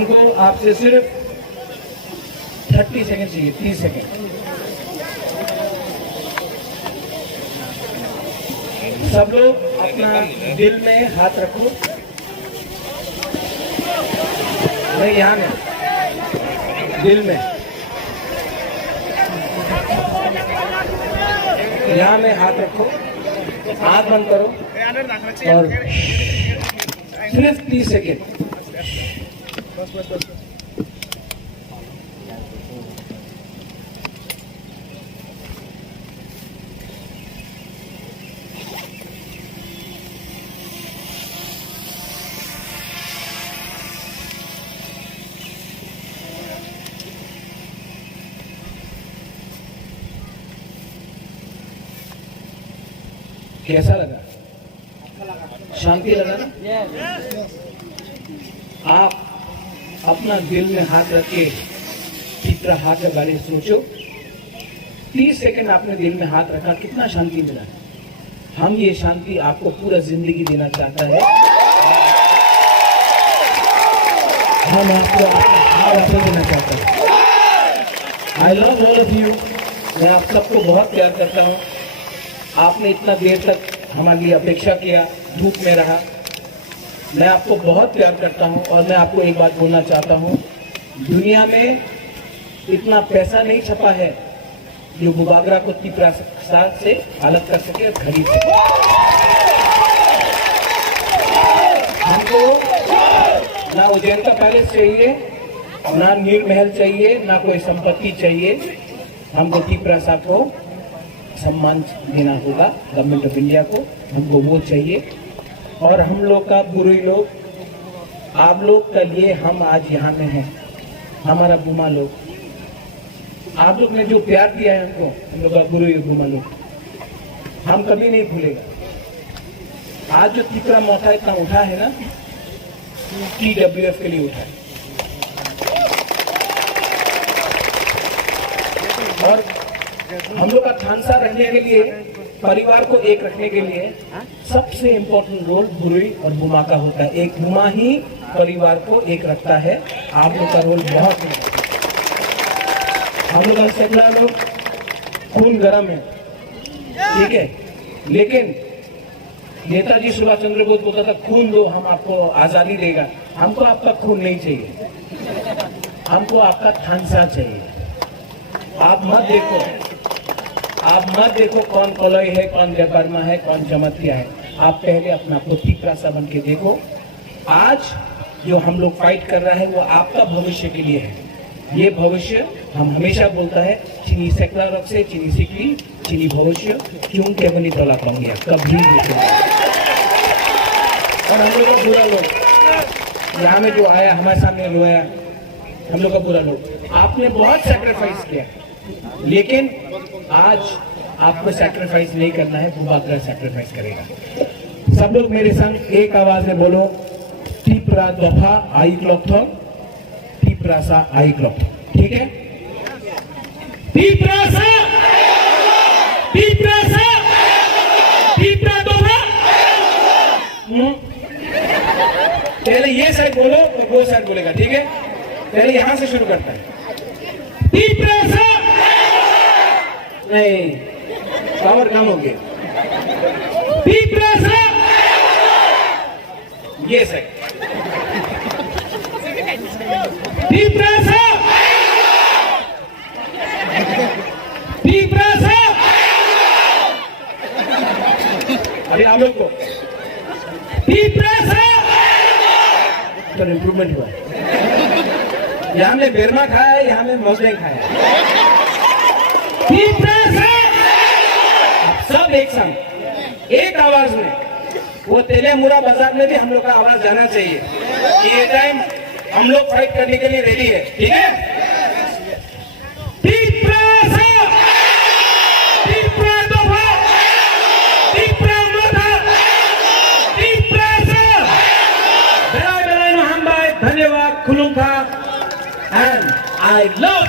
हमको आपसे सिर्फ 30 सेकंड चाहिए, 30 सेकंड। सब लोग अपना दिल में हाथ रखो। नहीं, यहाँ में, दिल में, यहाँ में हाथ रखो, आँख बंद करो और सिर्फ 30 सेकेंड। कैसा लगा? शांति लगा ना? आप अपना दिल में हाथ रख के चित्रा हाथ के बारे में सोचो। 30 सेकंड आपने दिल में हाथ रखा, कितना शांति मिला। हम ये शांति आपको पूरा जिंदगी देना चाहता है। हम आपको आपको देना चाहते हैं। I love all of you. मैं आप सबको बहुत प्यार करता हूँ। आपने इतना देर तक हमारे लिए अपेक्षा किया, धूप में रहा। मैं आपको बहुत प्यार करता हूं और मैं आपको एक बात बोलना चाहता हूं, दुनिया में इतना पैसा नहीं छपा है जो बुबागरा को तीपरा से अलग कर सके और खरीद सके। हमको ना उज्जैन का पैलेस चाहिए, ना नील महल चाहिए, ना कोई संपत्ति चाहिए। हमको तीपरा को सम्मान देना होगा, गवर्नमेंट ऑफ इंडिया को, हमको वो चाहिए। और हम लोग का बुरुई लोग, आप लोग के लिए हम आज यहाँ में हैं। हमारा बुमा लोग, आप लोग ने जो प्यार दिया है हमको, हम लोग का बुरुई बुमा लोग, हम कभी नहीं भूलेगा। आज जो तीसरा मौका इतना उठा है ना, TWF के लिए उठा है। और हम लोग का थानसा रहने के लिए, परिवार को एक रखने के लिए सबसे इम्पोर्टेंट रोल बुरुई और बुमा का होता है। एक बुमा ही परिवार को एक रखता है। आप लोग का रोल बहुत है। हम लोग का सगला लोग खून गर्म है, ठीक है, लेकिन नेताजी सुभाष चंद्र बोस बोलता था खून दो, हम आपको आजादी देगा। हमको आपका खून नहीं चाहिए, हमको आपका थानसा चाहिए। आप मत देखो कौन कलई है, कौन जयवर्मा है, कौन जमतिया है। आप पहले अपना आपको तीसरा सा बन के देखो। आज जो हम लोग फाइट कर रहा है वो आपका भविष्य के लिए है। ये भविष्य हम हमेशा बोलता है, चीनी सेकला रख से चीनी सीखली चीनी भविष्य क्यों के बनी तोला पाऊंगी कभी नहीं। और हम लोग का बुरा लोग यहाँ में जो आया हमारे सामने रोया, हम लोग का बुरा लोग, आपने बहुत सैक्रिफाइस किया, लेकिन आज आपको सैक्रिफाइस नहीं करना है, बुबागरा सैक्रिफाइस करेगा। सब लोग मेरे संग एक आवाज में बोलो, तीपरा दफा आई क्लॉक थो, तीपरा सा आई क्लॉक, ठीक है? तीपरा सा, तीपरा सा, तीपरा दफा। पहले ये साइड बोलो और वो साइड बोलेगा, ठीक है? पहले यहां से शुरू करता है। तीपरा सा, नहीं, पावर कम हो गया। तीपरा सा, ये से तीपरा सा, तीपरा सा। अभी आप लोग को तीपरा सा तो इम्प्रूवमेंट हुआ। यहाँ में बेरमा खाया है, यहाँ में मौसम खाया है। सब एक संग एक आवाज में, वो तेलेमुरा बाजार में भी हम लोग का आवाज जाना चाहिए कि ये टाइम हम लोग फाइट करने के लिए रेडी है, ठीक है? धन्यवाद, खुलूंगा एंड आई लव